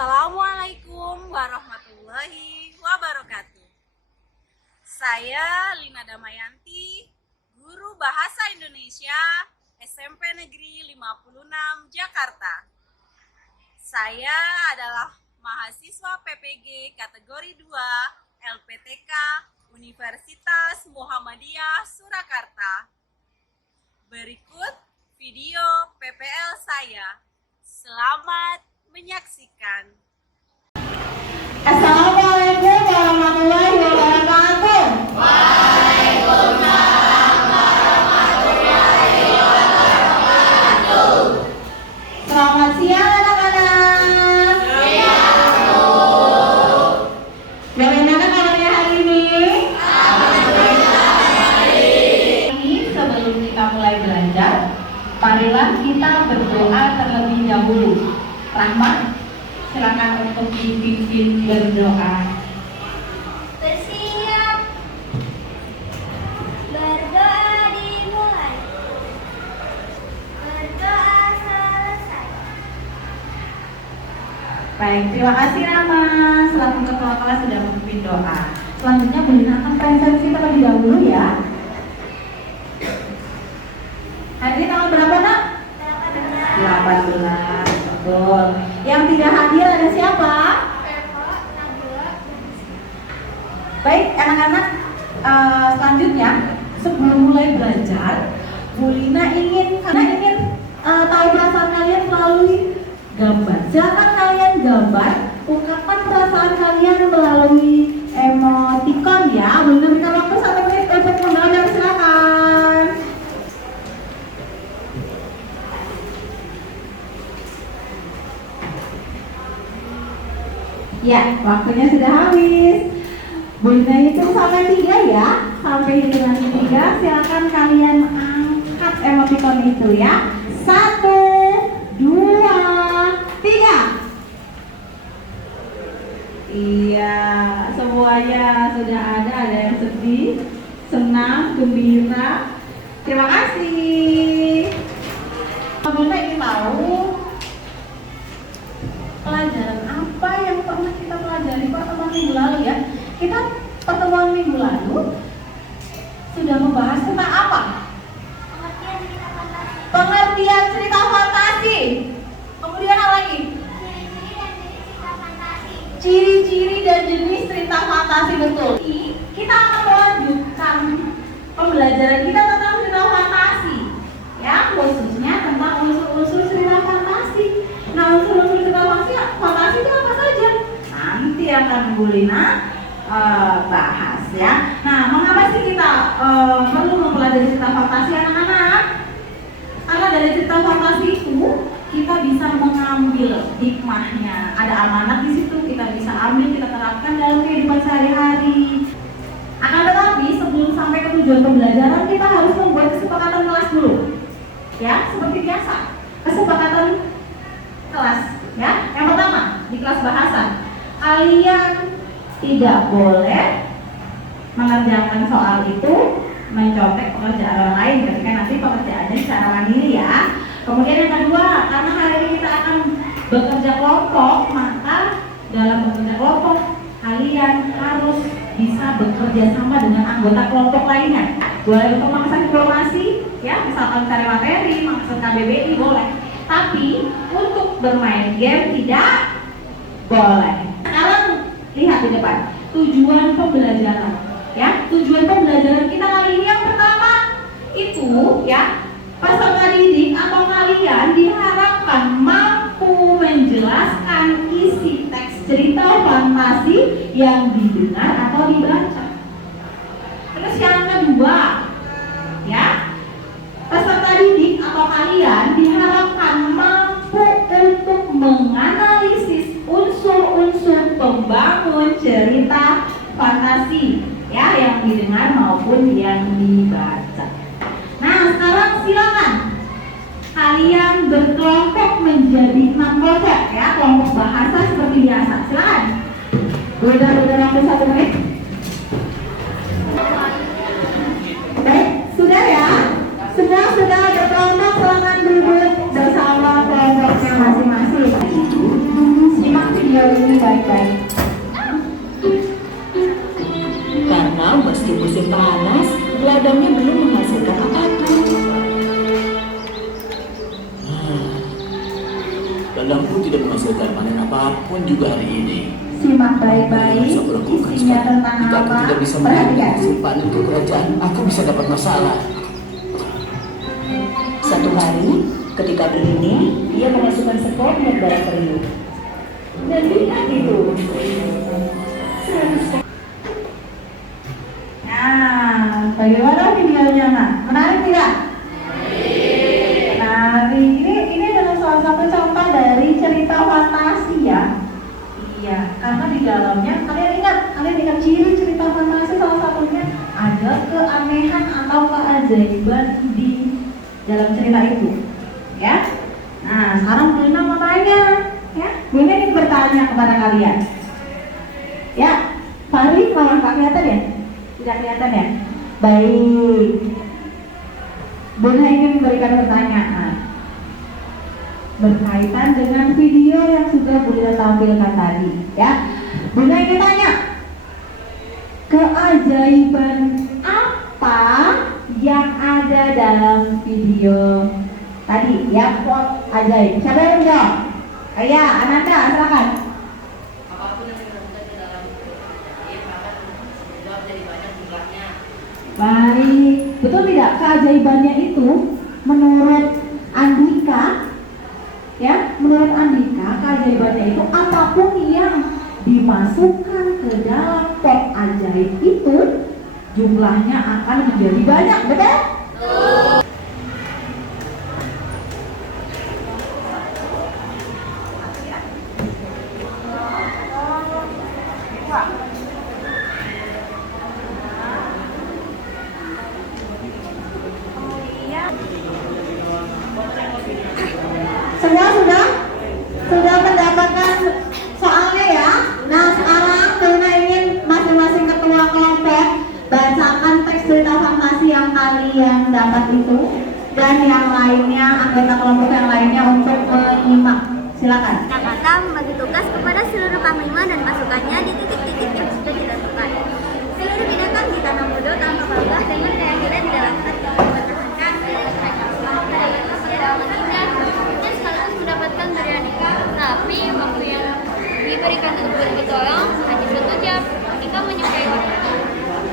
Assalamualaikum warahmatullahi wabarakatuh. Saya Lina Damayanti, guru Bahasa Indonesia SMP Negeri 56 Jakarta. Saya adalah mahasiswa PPG kategori 2 LPTK Universitas Muhammadiyah Surakarta. Berikut video PPL saya. Selamat menyaksikan. Assalamualaikum warahmatullahi wabarakatuh. Waalaikumsalam warahmatullahi wabarakatuh. Selamat siang anak-anak. Siang, Bu. Bagaimana kabarnya hari ini? Alhamdulillah baik. Sebelum kita mulai belajar, marilah kita berdoa terlebih dahulu. Rahmat, silakan untuk dipimpin berdoa. Bersiap. Berdoa dimulai. Berdoa selesai. Baik, terima kasih Rama. Selaku ketua kelas sudah memimpin doa. Selanjutnya Bu Lina akan presensi terlebih dahulu ya. Hari ini tanggal berapa nak? 18. Betul. Yang tidak hadir ada siapa? Baik anak-anak, selanjutnya sebelum mulai belajar, Bu Lina ingin tahu perasaan kalian melalui gambar. Silakan kalian gambar, ungkapkan perasaan kalian melalui emoticon ya. Bu Lina berikan waktu 1 menit untuk menggambar, silakan. Ya, waktunya sudah habis. Bu Lina hitung sampai 3 ya. Sampai hitungan 3, silakan kalian angkat emoticon itu ya. 1, 2, 3. Iya, semuanya sudah ada yang sedih, senang, gembira. Terima kasih. Bu Lina ingin tahu pelajaran apa yang pernah kita pelajari pertemuan minggu lalu ya. Kita pertemuan minggu lalu sudah membahas tentang apa? Pengertian cerita fantasi. Pengertian cerita fantasi. Kemudian apa lagi? Ciri-ciri dan Ciri-ciri dan jenis jenis cerita fantasi. cerita fantasi, betul. Kita akan melanjutkan pembelajaran kita tentang cerita fantasi ya, khususnya tentang unsur-unsur cerita fantasi. Nah, unsur-unsur cerita fantasi itu apa saja? Nanti akan Bu Lina bahas ya. Nah, mengapa sih kita perlu mempelajari cerita fantasi anak-anak? Karena dari cerita fantasi itu kita bisa mengambil hikmahnya. Ada amanat di situ, kita bisa ambil, kita terapkan dalam kehidupan sehari-hari. Akan tetapi sebelum sampai ke tujuan pembelajaran, kita harus membuat kesepakatan kelas dulu. Ya, seperti biasa. Kesepakatan kelas ya. Yang pertama, di kelas bahasa, kalian tidak boleh mengerjakan soal itu mencontek pekerjaan orang lain ketika nanti pekerjaannya secara mandiri ya. Kemudian yang kedua, karena hari ini kita akan bekerja kelompok, maka dalam bekerja kelompok kalian harus bisa bekerja sama dengan anggota kelompok lainnya. Boleh untuk mengakses informasi ya, misalkan cari materi, mengakses KBBI boleh. Tapi untuk bermain game tidak boleh. Sekarang lihat di depan tujuan pembelajaran ya. Tujuan pembelajaran kita kali ini yang pertama itu ya, peserta didik atau kalian diharapkan mampu menjelaskan isi teks cerita fantasi yang didengar atau dibaca. Terus yang kedua ya, peserta didik atau kalian diharapkan mampu untuk menganalisis unsur-unsur pembangun cerita fantasi ya, yang didengar maupun yang dibaca. Nah, sekarang silakan kalian berkelompok menjadi 6 kelompok ya, kelompok bahasa seperti biasa. Silakan. Udah waktu 1 menit. Baik, sudah ya. Semua sudah berkelompok, silakan duduk bersama kelompoknya masing-masing. Simak video baik-baik. Karena meski musim panas, ladangnya belum menghasilkan apapun. Ladangku tidak menghasilkan panen apapun juga hari ini. Simak baik-baik, isinya tentang Jika aku apa? tidak bisa Perhatikan. mengambil hasil panen ke kerajaan, aku bisa dapat masalah. Satu hari, ketika berlinding, ia memasukkan sepornya darah kering. Dan lihat itu. Nah, bagaimana videonya, Nak? Menarik tidak? Menarik. Ini adalah salah satu contoh dari cerita fantasi ya. Iya, karena di dalamnya kalian ingat ciri cerita fantasi salah satunya ada keanehan atau keajaiban di dalam cerita itu. Ya. Nah, sekarang Bu Ina mau tanya, ya. Bu Ina ingin bertanya kepada kalian. Ya, Fahri kalau nggak kelihatan ya? Tidak kelihatan ya? Baik. Bunda ingin memberikan pertanyaan berkaitan dengan video yang sudah Bunda tampilkan tadi, ya. Bunda ingin tanya, keajaiban apa yang ada dalam video tadi? Ya, kok ajaib? Siapa yang jawab? Ayah, Ananda, silakan. Baik, betul tidak keajaibannya itu menurut Andika, ya, menurut Andika keajaibannya itu apapun yang dimasukkan ke dalam pot ajaib itu jumlahnya akan menjadi banyak, betul? Semua sudah mendapatkan soalnya ya. Nah, sekarang Bunda ingin masing-masing ketua kelompok bacakan teks cerita fantasi yang kalian dapat itu, dan yang lainnya, anggota kelompok yang lainnya untuk menyimak. Silakan. Jakarta membagi tugas kepada seluruh panglima dan pasukannya di titik-titik yang sudah ditentukan. Seluruh binatang ditanam bodoh tanpa babah dengan keyakinan di dalam hati mempertahankan nilai kerajaan pada manusia dalam menghindar dan sekaligus mendapatkan dari Andika. Tapi waktu yang diberikan untuk berpetualang hanya 1 jam. Andika menyukai warna biru.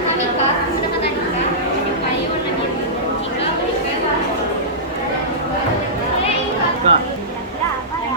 Andika, sedangkan Andika menyukai warna biru. Jika menyukai warna biru. Kira-kira apa ya?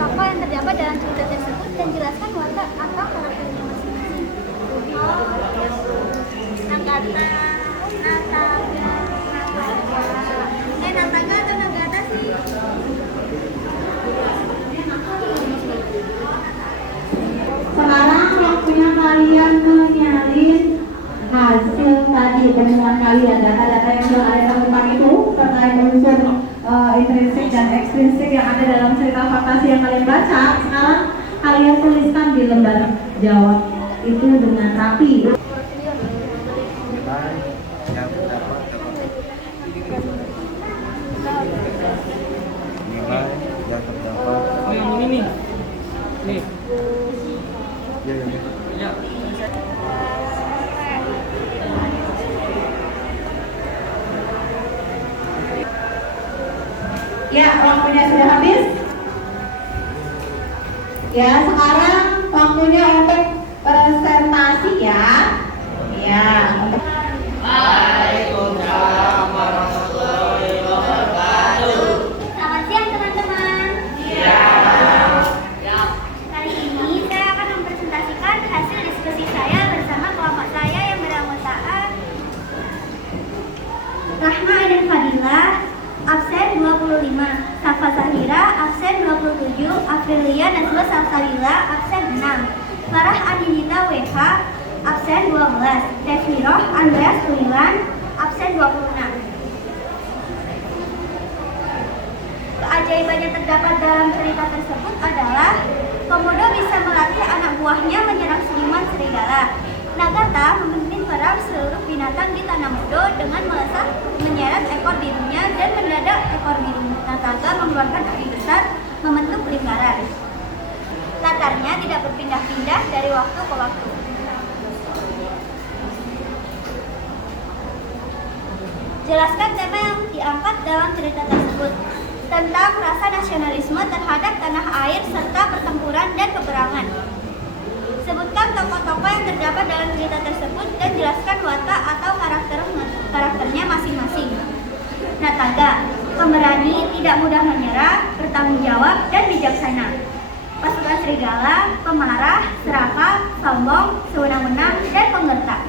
Tokoh yang terdapat dalam cerita tersebut dan jelaskan watak atau karakternya masing-masing. Nagata, Nataga atau Nagata sih? Sekarang waktunya kalian menyalin hasil tadi penemuan kalian, data-data yang sudah kalian temukan itu terkait unsur intrinsik dan ekstrinsik yang ada dalam cerita fantasi yang kalian baca. Sekarang kalian tuliskan di lembar jawab itu dengan rapi. Nilai yang terdapat. Oh, yang ini nih. Nih. Ya. Ya, waktunya sudah habis. Ya, sekarang waktunya untuk presentasi ya. Ya, untuk Selamat siang teman-teman. Kali ini saya akan mempresentasikan hasil diskusi saya bersama kelompok saya yang beranggotaan Najwa Salsalila absen 6, Farah Adinita WH absen 12, Deswiroh Andreas Tulilan absen 26. Keajaiban yang terdapat dalam cerita tersebut adalah Komodo bisa melatih anak buahnya menyerang siluman serigala. Nagata memimpin perang seluruh binatang di Tanah Mudo dengan melesat menyeret ekor birunya dan mendadak ekor biru Nataga mengeluarkan api besar membentuk lingkaran. Latarnya tidak berpindah-pindah dari waktu ke waktu. Jelaskan tema yang diangkat dalam cerita tersebut tentang rasa nasionalisme terhadap tanah air serta pertempuran dan peperangan. Sebutkan tokoh-tokoh yang terdapat dalam cerita tersebut dan jelaskan watak atau karakternya masing-masing. Nataga, pemberani, tidak mudah menyerah, bertanggung jawab, dan bijaksana. Pasukan serigala, pemarah, serakah, sombong, sewenang-wenang, dan penggertak.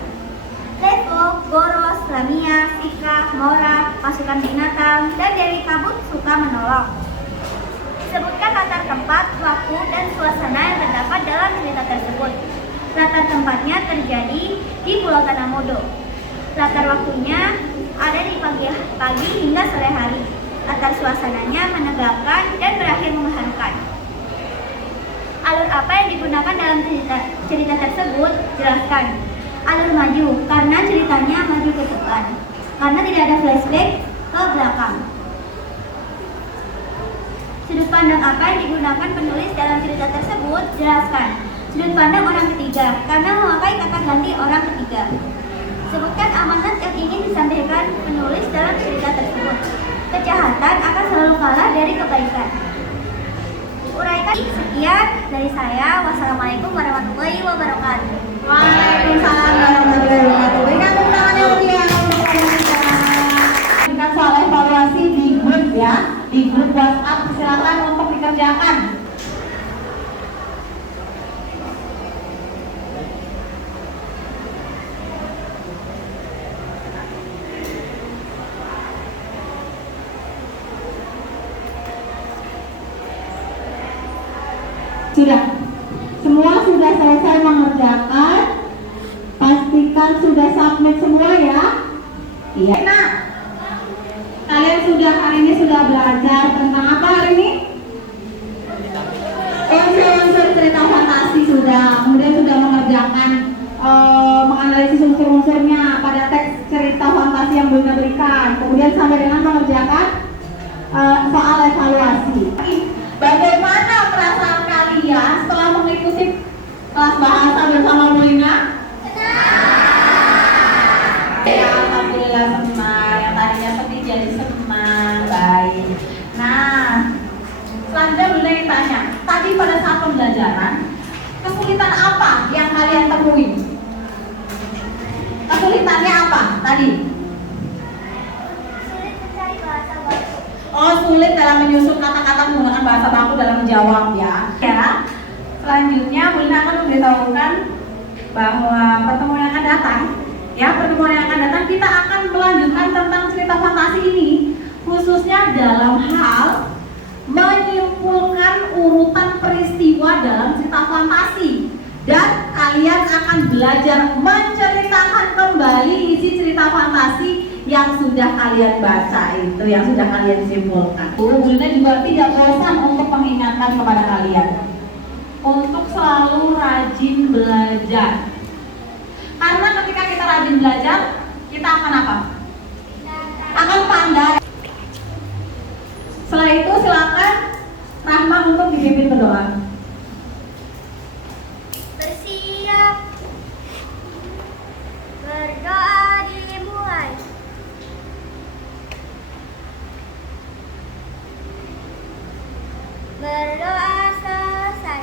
Levo, Goros, Lamia, Sika, Mora, pasukan binatang, dan Dewi Kabut suka menolong. Sebutkan latar tempat, waktu, dan suasana yang terdapat dalam cerita tersebut. Latar tempatnya terjadi di Pulau Tanah Mudo. Latar waktunya ada di pagi hingga sore hari. Latar suasananya menegangkan dan berakhir mengharukan. Alur apa yang digunakan dalam cerita tersebut? Jelaskan. Alur maju, karena ceritanya maju ke depan. Karena tidak ada flashback ke belakang. Sudut pandang apa yang digunakan penulis dalam cerita tersebut? Jelaskan. Sudut pandang orang ketiga, karena memakai kata ganti orang ketiga. Sebutkan amanat yang ingin disampaikan penulis dalam cerita tersebut. Kejahatan akan selalu kalah dari kebaikan. Uraikan. Sekian dari saya. Wassalamualaikum warahmatullahi wabarakatuh. Waalaikumsalam warahmatullahi wabarakatuh. Berikan tepuk tangan yang meriah untuk pemirsa. Dengan soal evaluasi di grup ya, di grup WhatsApp, silakan untuk dikerjakan. Sudah, semua sudah selesai mengerjakan. Pastikan sudah submit semua ya. Iya. Nah, kalian sudah hari ini sudah belajar tentang apa hari ini? Unsur-unsur cerita fantasi sudah. Kemudian sudah mengerjakan menganalisis unsur-unsurnya pada teks cerita fantasi yang Bunda berikan. Kemudian sampai dengan mengerjakan soal evaluasi. Bagaimana perasaan kalian setelah mengikuti kelas bahasa bersama Bu Lina? Ya, alhamdulillah senang. Yang tadinya sedih jadi senang. Baik. Nah, selanjutnya Bunda ingin tanya, tadi pada saat pembelajaran kesulitan apa yang kalian temui? Kesulitannya apa tadi? Sulit mencari bahasa baru. Oh, sulit dalam menyusun kata-kata menggunakan bahasa baku dalam menjawab ya. Ya. Selanjutnya Bu Lina akan memberitahukan bahwa pertemuan yang akan datang, ya, pertemuan yang akan datang kita akan melanjutkan tentang cerita fantasi ini, khususnya dalam hal menyimpulkan urutan peristiwa dalam cerita fantasi. Dan kalian akan belajar menceritakan kembali isi cerita fantasi yang sudah kalian baca itu, yang sudah kalian simpulkan. Bu Lina juga tidak bosan untuk mengingatkan kepada kalian untuk selalu rajin belajar. Karena ketika kita rajin belajar, kita akan apa? Akan pandai. Setelah itu silakan Rahma untuk dipimpin berdoa. Bersiap. Berdoa dimulai. Berdoa selesai.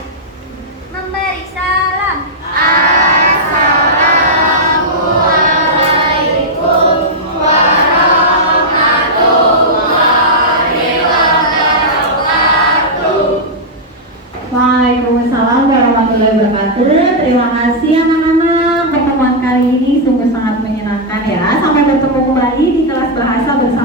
Memberi salam. Assalamualaikum warahmatullahi wabarakatuh. Waalaikumsalam warahmatullahi wabarakatuh. Terima kasih anak-anak. Pertemuan kali ini sungguh sangat menyenangkan ya. Sampai bertemu kembali di kelas bahasa bersama